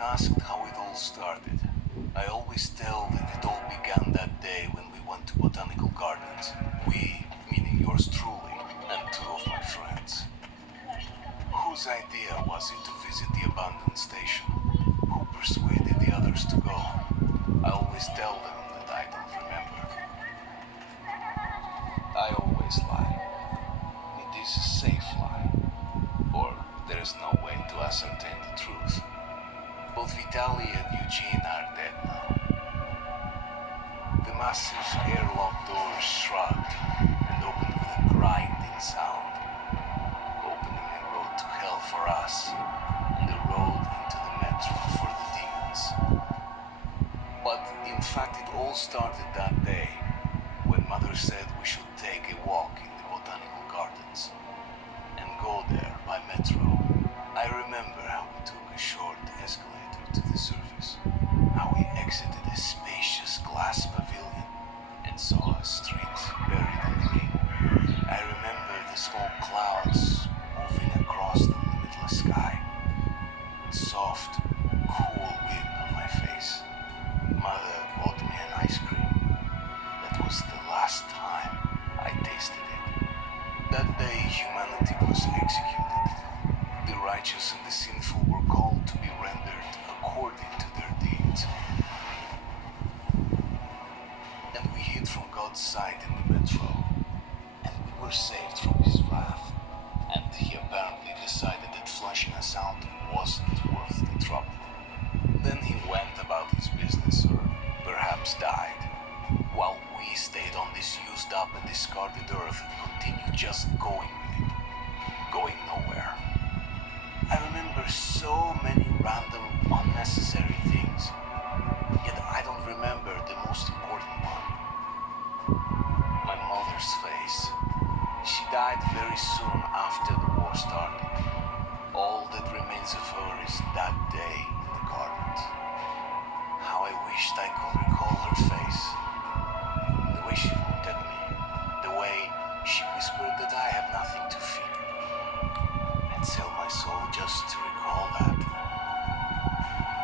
asked how it all started, I always tell that it all began that day when we went to botanical gardens. We, meaning yours truly, and two of my friends. Whose idea was it to visit the abandoned station? Who persuaded the others to go? I always tell them that I don't remember. I always lie. It is a safe lie. Or there is no way to ascertain the truth. Both Vitaly and Eugene are dead now. The massive airlock doors shrugged and opened with a grinding sound, opening a road to hell for us and a road into the metro for the demons. But in fact it all started that day when Mother said we should take a walk in the botanical gardens and go there by metro. I remember how we took a short escalator to the surface, how we exited a spacious glass pavilion and saw a street buried in green. I remember the smoke clouds moving across the limitless sky, soft, cool wind on my face. Mother bought me an ice cream. That was the last time I tasted it. That day humanity was executed. The righteous and the sinful were called to be rendered according to their deeds. And we hid from God's sight in the metro, and we were saved from his wrath. And he apparently decided that flushing us out wasn't worth the trouble. Then he went about his business, or perhaps died, while we stayed on this used up and discarded earth and continued just going with it, going nowhere. I remember so many random, unnecessary things, yet I don't remember the most important one. My mother's face. She died very soon after the war started. All that remains of her is that day in the gardens. How I wished I could recall her face. The way she looked at me. The way she whispered that I have nothing to fear. I'd sell my soul just to recall that.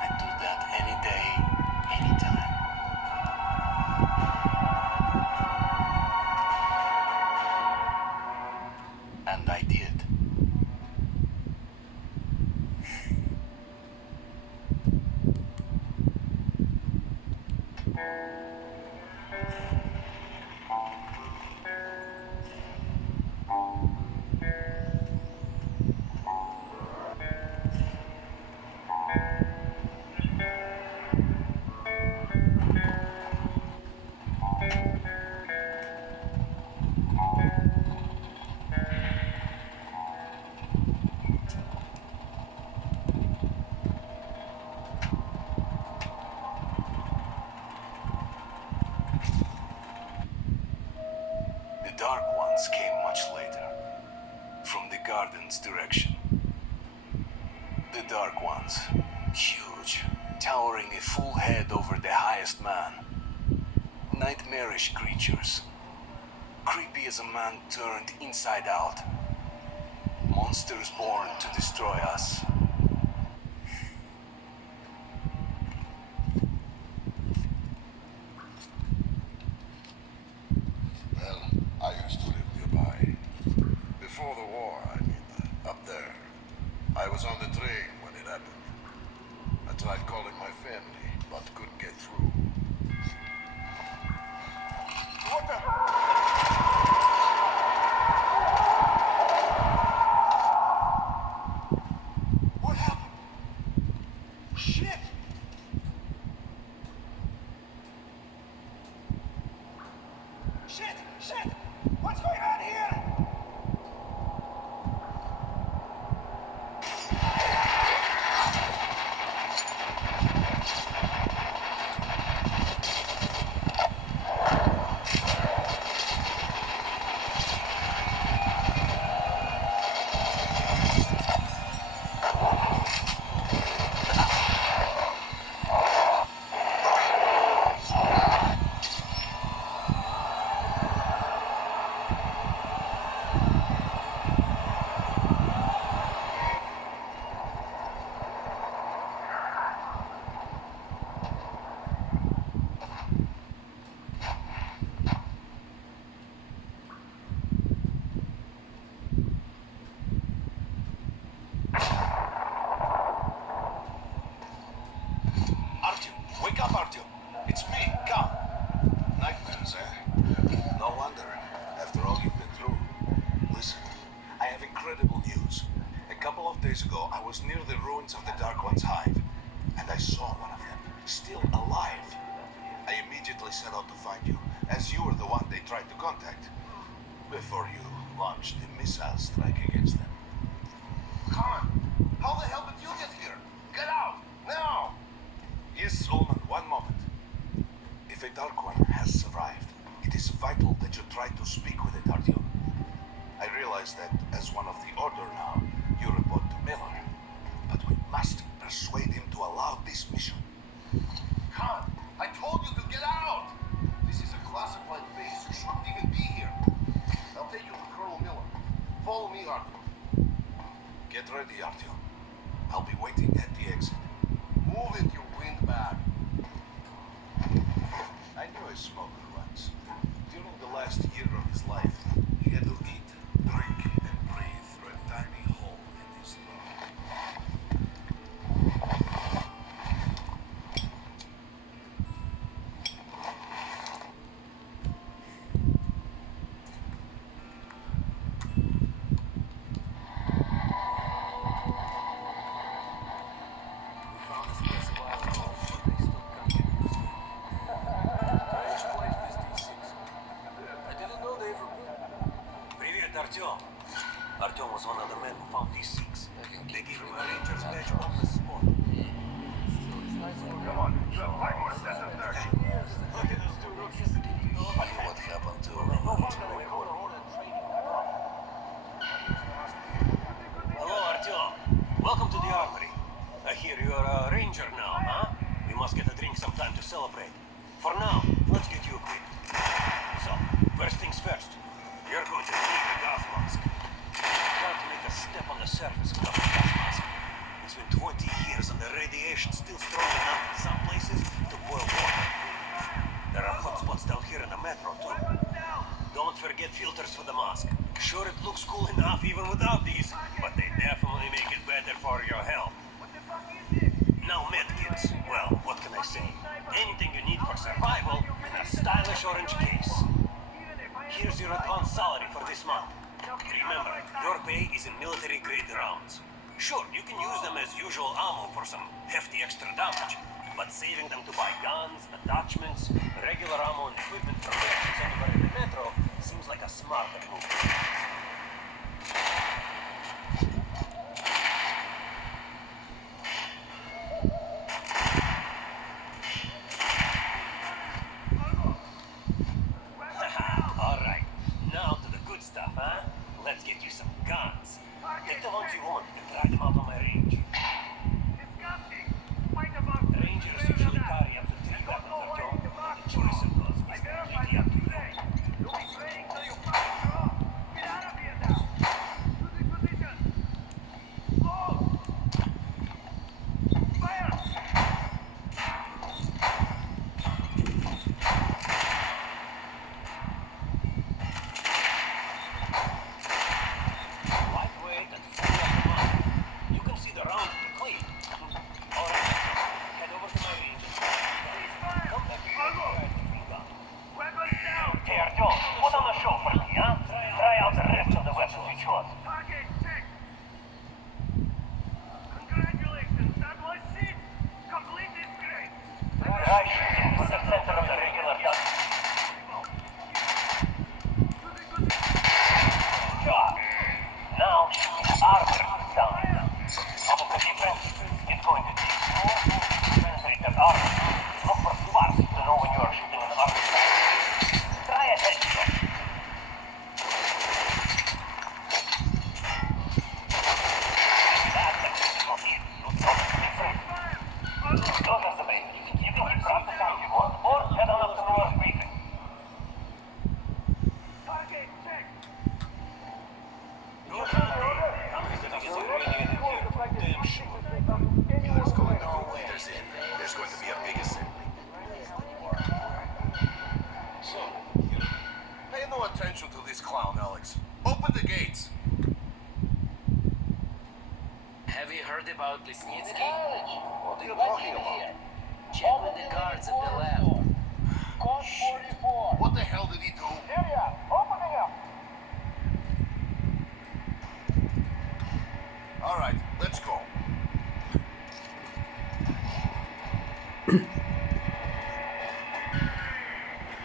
I'd do that any day, anytime. And I did. The dark ones came much later, from the gardens direction. The dark ones, huge, towering a full head over the highest man. Nightmarish creatures, creepy as a man turned inside out. Monsters born to destroy us. Well, I used to live nearby. Before the war, up there. I was on the train when it happened. I tried calling my family, but couldn't get through. What the? What happened? Shit! Shit! Shit! What's going on here? incredible news. A couple of days ago, I was near the ruins of the Dark One's hive, and I saw one of them, still alive. I immediately set out to find you, as you were the one they tried to contact, before you launched the missile strike against them. Khan, how the hell did you get here? Get out, now! Yes, Ullman, one moment. If a Dark One has survived, it is vital that you try to speak with it, Artyom. I realize that as one of the Order now, you report to Miller, but we must persuade him to allow this mission. Khan, I told you to get out! This is a classified base. You shouldn't even be here. I'll take you to Colonel Miller. Follow me, Artyom. Get ready, Artyom. I'll be waiting at the exit. Move it, you windbag. I knew a smoker once. During the last year of his life, he had to eat, drink, and breathe through a tiny hole in his throat. We found this place a while ago, but they still can't get used to it. Strange place, this D6. I didn't know they ever were. Привет, Артем. Артем was one of the men who found D6. They gave him a ranger's badge on the spot. Come on, you have 5 more sessions there. Look at those two rookies. What happened to Hello, Артем. Welcome to the armory. I hear you're a ranger now, huh? We must get a drink sometime to celebrate. For now, let's get you equipped. So, first things first. You're going to need a gas mask. Can't make a step on the surface without a gas mask. It's been 20 years and the radiation's still strong enough in some places to boil water. There are hotspots down here in the metro, too. Don't forget filters for the mask. Sure, it looks cool enough even without these, but they definitely make it better for your health. Now medkits. Well, what can I say? Anything you need for survival in a stylish orange case. Here's your advance salary for this month. Remember, your pay is in military-grade rounds. Sure, you can use them as usual ammo for some hefty extra damage, but saving them to buy guns, attachments, regular ammo and equipment for missions anywhere in the metro seems like a smarter move. All right, now to the good stuff, huh? Let's get you some guns. Pick the ones you want and try them out on my range. Rangers usually carry up to 3 weapons or so, but the choice of those is completely up to you. Lightweight and full of the money. You can see the round in the clean. All right, head over to my range and come back to the yard if you got. Hey, Artyom, put on a show for me, huh? Try out the rest of the weapons you chose. Try shooting for the center of the regular gun. Sure. Now shoot the armor down. Open the difference. It's going to take small, translated armor. Look for sparks to know when you are shooting an armor. Try a headshot. That's not it. Look for the difference. Those are the basics. You can keep practicing if you want, or head on up to North Briefing. Damn sure. Miller's going to go leaders in. There's going to be a big assembly. So, Pay no attention to this clown, Alex. Open the gates. Have you heard about Lesnitsky? What are you talking about? Check with the guards at the lab. Shit. What the hell did he do? All right, let's go. The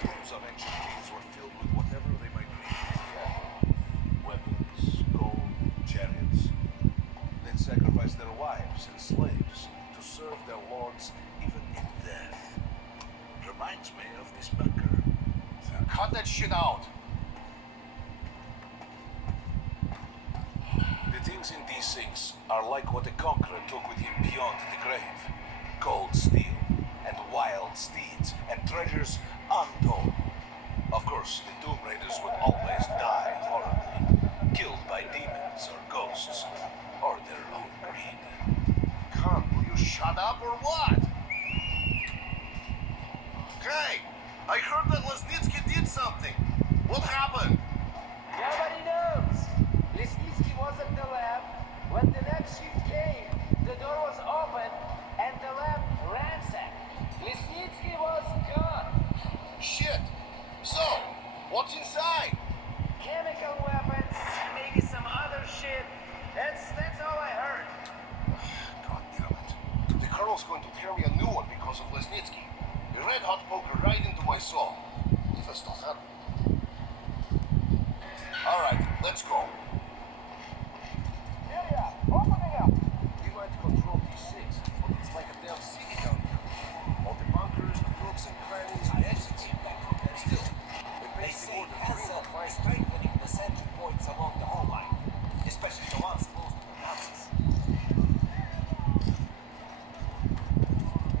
tombs of ancient kings were filled with whatever they might need. Weapons, gold, chariots. They'd sacrifice their wives and slaves to serve their lords even in death. Reminds me of this bunker. Cut that shit out! The things in D6 are like what the Conqueror took with him beyond the grave. Gold steel, and wild steeds, and treasures untold. Of course, the Tomb Raiders would always die horribly, killed by demons or ghosts, or their own greed. Come, will you shut up or what? Hey, I heard that Lesnitsky did something. What happened? Nobody knows. Lesnitsky was at the lab. When the next shift came, the door was open and the lab ransacked. Lesnitsky was gone. Shit. So, what's inside? Chemical weapons, maybe some other shit. That's all I heard. God damn it. The Colonel's going to tear me a new one because of Lesnitsky. A red-hot poker right into my soul. If I still have it. All right, let's go. Yeah, opening up. We might control D6, but it's like a damn city down here. All the bunkers, the nooks and crannies, and exits. Still, it They makes say me wonder Hansa is strengthening the sentry points along the whole line, especially the ones close to the houses.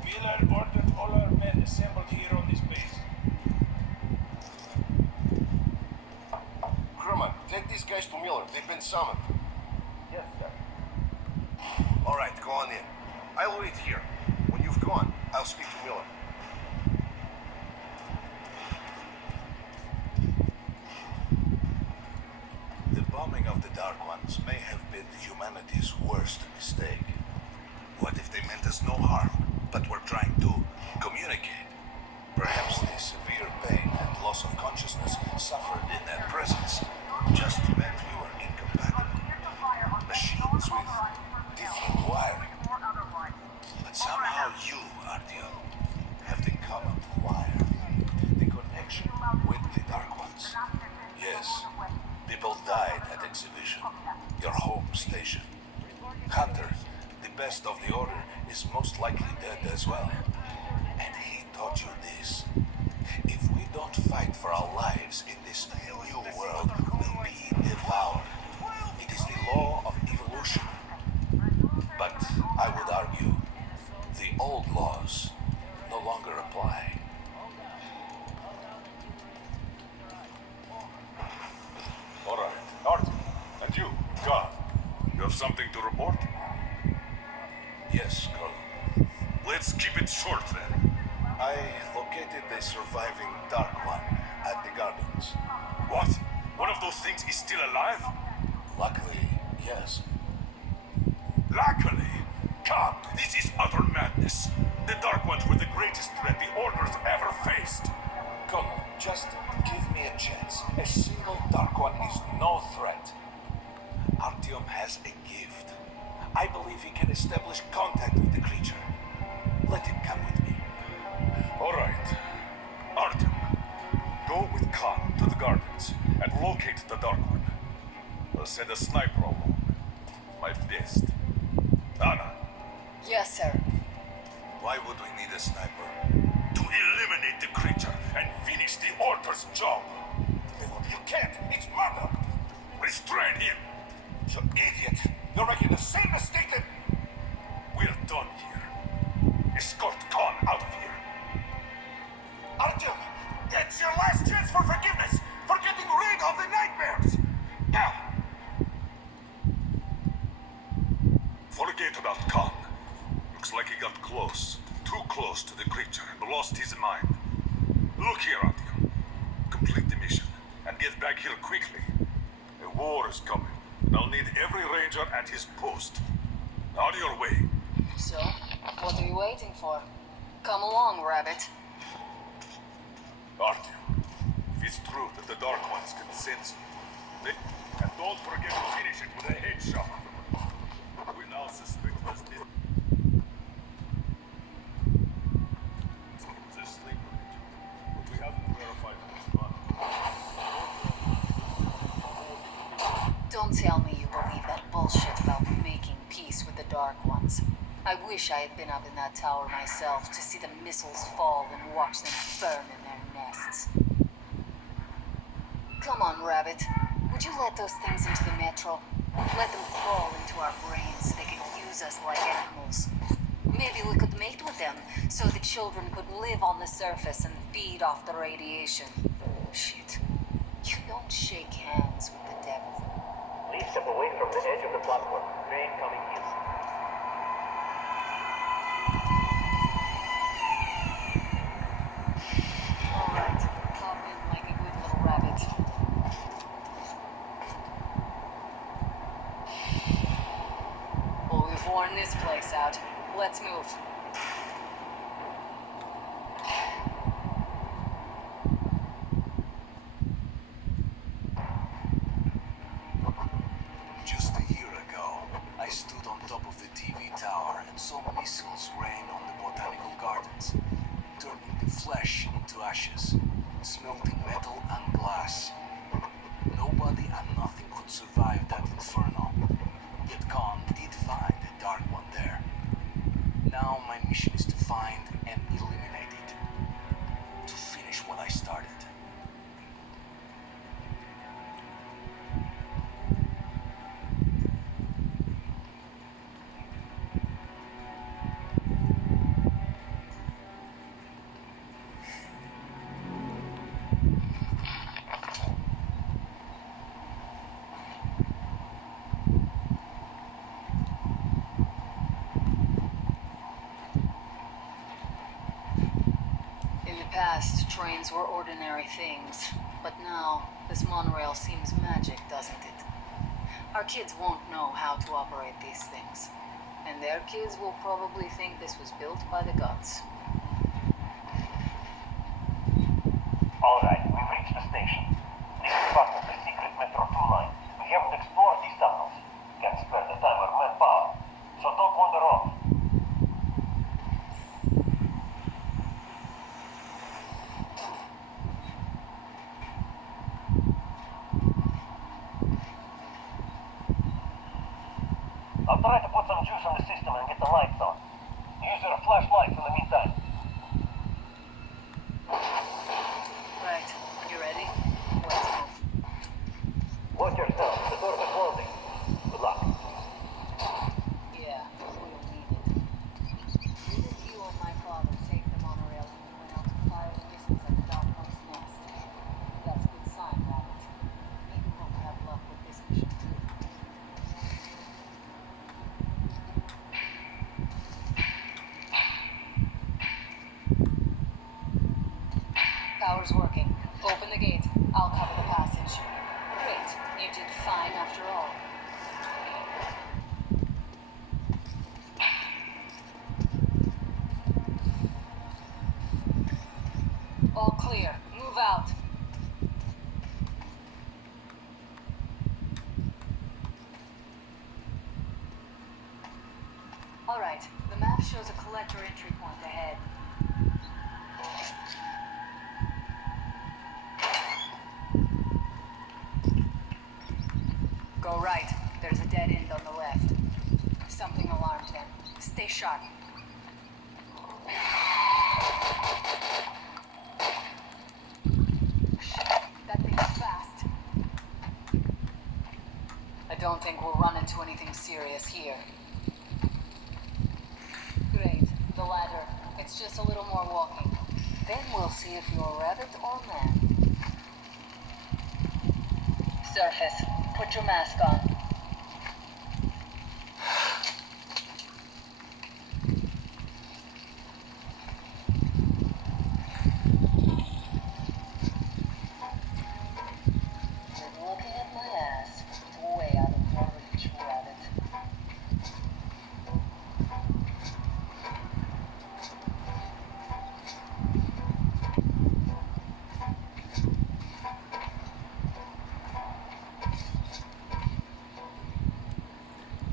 Miller ordered all our men assembled here on this base. Kerman, take these guys to Miller. They've been summoned. Yes, sir. All right, go on in. I'll wait here. When you've gone, I'll speak to Miller. The bombing of the Dark Ones may have been humanity's worst mistake. What if they meant us no harm, but were trying to communicate? Perhaps the severe pain and loss of consciousness suffered in their presence just meant we were incompatible. Machines with different wiring. But somehow you, Artyom, have the common wire. The connection with the Dark Ones. Yes, people died at exhibition, your home station. Hunter, the best of the order, is most likely dead as well. And he taught you this. If we don't fight for our lives in this new world, we'll be devoured. It is the law of evolution. But I would argue, the old laws no longer apply. All right, Artyom, and you, God, you have something to report? Yes, Colonel. Let's keep it short then. I located the surviving Dark One at the Gardens. What? One of those things is still alive? Luckily, yes. Luckily. Come, this is utter madness. The Dark Ones were the greatest threat the Order's ever faced. Colonel, just give me a chance. A single Dark One is no threat. Artyom has a gift. I believe he can establish contact with the creature. Let him come with me. All right. Artyom, go with Khan to the Gardens and locate the Dark One. I'll send a sniper along. My best. Anna, Yes, sir. Why would we need a sniper? to eliminate the creature and finish the Order's job. You can't. It's murder. Restrain him. You idiot. You're making the same mistake that... We're done here. Escort Khan out of here. Artyom, it's your last chance for forgiveness. For getting rid of the nightmares. Now. Forget about Khan. Looks like he got close. Too close to the creature and lost his mind. Look here, Artyom. Complete the mission and get back here quickly. A war is coming, and I'll need every ranger at his post. On your way. So, what are you waiting for? Come along, Rabbit. Artyom, if it's true that the Dark Ones can sense you, and don't forget to finish it with a headshot. Don't tell me you believe that bullshit about making peace with the Dark Ones. I wish I had been up in that tower myself to see the missiles fall and watch them burn in their nests. Come on, Rabbit. Would you let those things into the metro? Let them crawl into our brains so they can use us like animals. Maybe we could mate with them so the children could live on the surface and feed off the radiation. Shit. You don't shake hands with the devil. Please step away from the edge of the platform. Train coming east. Alright, hop in like a good little rabbit. Well, we've worn this place out. Let's move. Just a year ago, I stood on top of the TV tower and saw missiles rain on the botanical gardens, turning the flesh into ashes, smelting metal and glass. Nobody and nothing could survive that inferno. Yet Khan did find a Dark One there. Now my mission is to find and eliminate it. To finish what I started. In the past, trains were ordinary things, but now this monorail seems magic, doesn't it? Our kids won't know how to operate these things, and their kids will probably think this was built by the gods. Alright, we've reached the station. This is part of the secret Metro 2 line. We haven't explored these tunnels. Can't spare the time or manpower. So don't wander off. I'll try to put some juice on the system and get the lights on. Use your flashlights in the meantime. Right, you ready? Let's move. Watch yourself. The doors are closing. Good luck. Yeah, we'll need it. Didn't you and my father take the monorail when we went out to fire the missiles at the Dark One's nest? That's a good sign, Rabbit. Maybe we'll have luck with this mission too. Power's working. Open the gate. I'll cover the passage. Great. You did fine after all. All clear. Move out. All right. The map shows a collector entry point ahead. Go right. There's a dead end on the left. Something alarmed them. Stay sharp. Shit, that thing's fast. I don't think we'll run into anything serious here. Great. The ladder. It's just a little more walking. Then we'll see if you're rabbit or man. Surface. Put your mask on. You're looking at my ass. It's way out of your reach, rabbit.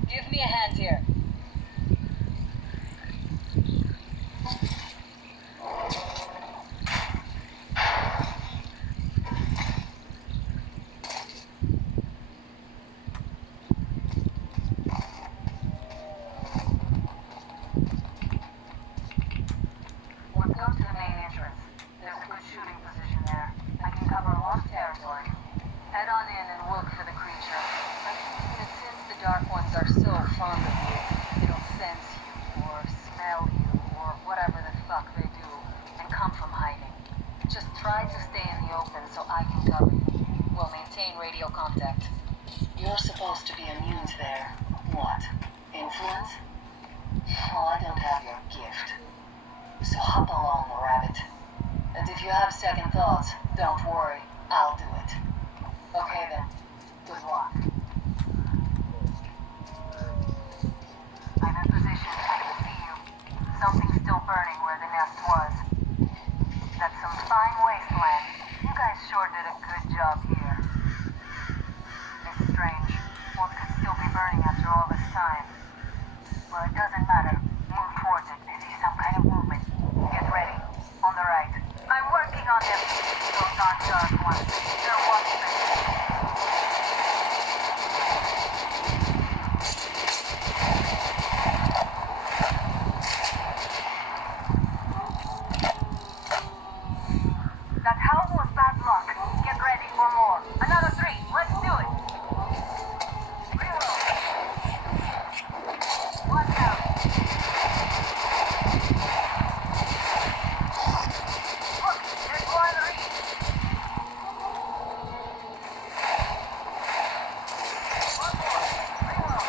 Give me a hand here. Dark Ones are so fond of you. They don't sense you, or smell you, or whatever the fuck they do, and come from hiding. Just try to stay in the open so I can cover you. We'll maintain radio contact. You're supposed to be immune to their... what? Influence? Well, I don't have your gift. So hop along, rabbit. And if you have second thoughts, don't worry. I'll do it. Okay then. Good luck. I'm in position. I can see you. Something's still burning where the nest was. That's some fine wasteland. You guys sure did a good job here. It's strange. One could still be burning after all this time. Well, it doesn't matter. Move towards it. I see some kind of movement. Get ready. On the right. I'm working on them. Those aren't dark ones. They're watchmen. That howl was bad luck. Get ready for more. Another 3. Let's do it. Reload. Watch out. Look, there's one reach. One more. Reload.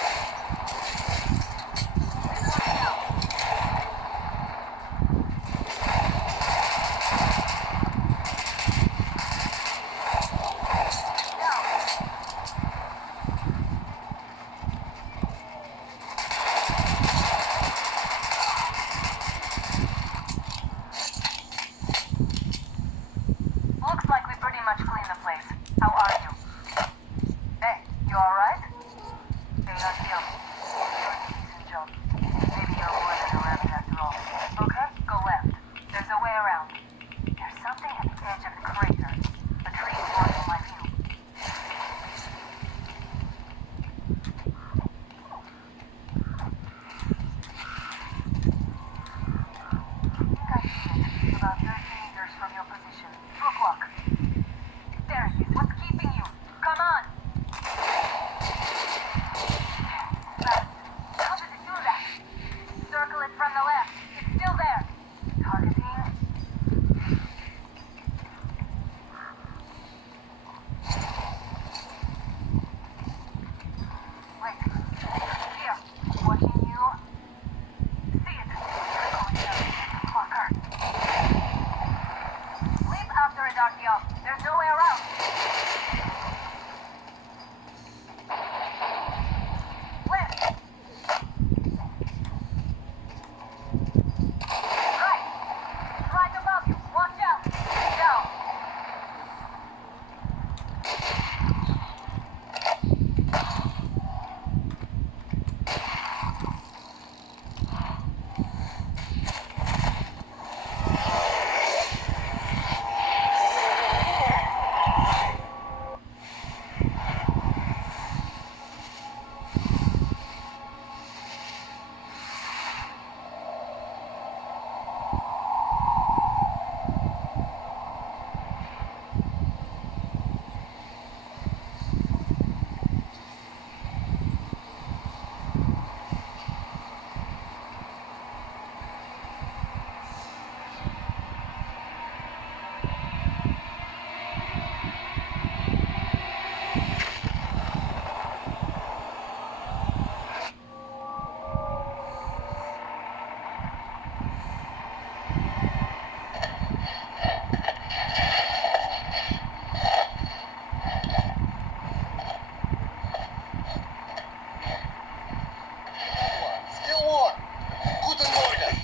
This one now. Looks like we pretty much cleaned the place. How are you? Hey, you alright? Hey, not you. You're doing a decent job. Maybe you're more than a rabbit after all. Okay, go left. There's a way around. There's something at the edge of the crater. A tree is blocking my view. I think I see it. About 30 meters from your position. 2 o'clock. There it is. What's keeping you? Come on! Left. How did it do that? Circle it from the left. It's still there. Targeting. Wait. Here. Watching you. See it. Circle it down. Fucker. Leap after it, Artyom. There's no way around. Left. Right. Right above you. Watch out. Down. Still warm. Guten Morgen.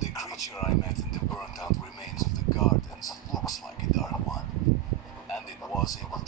The creature I met in the burnt out remains of the gardens looks like a dark one, and it was able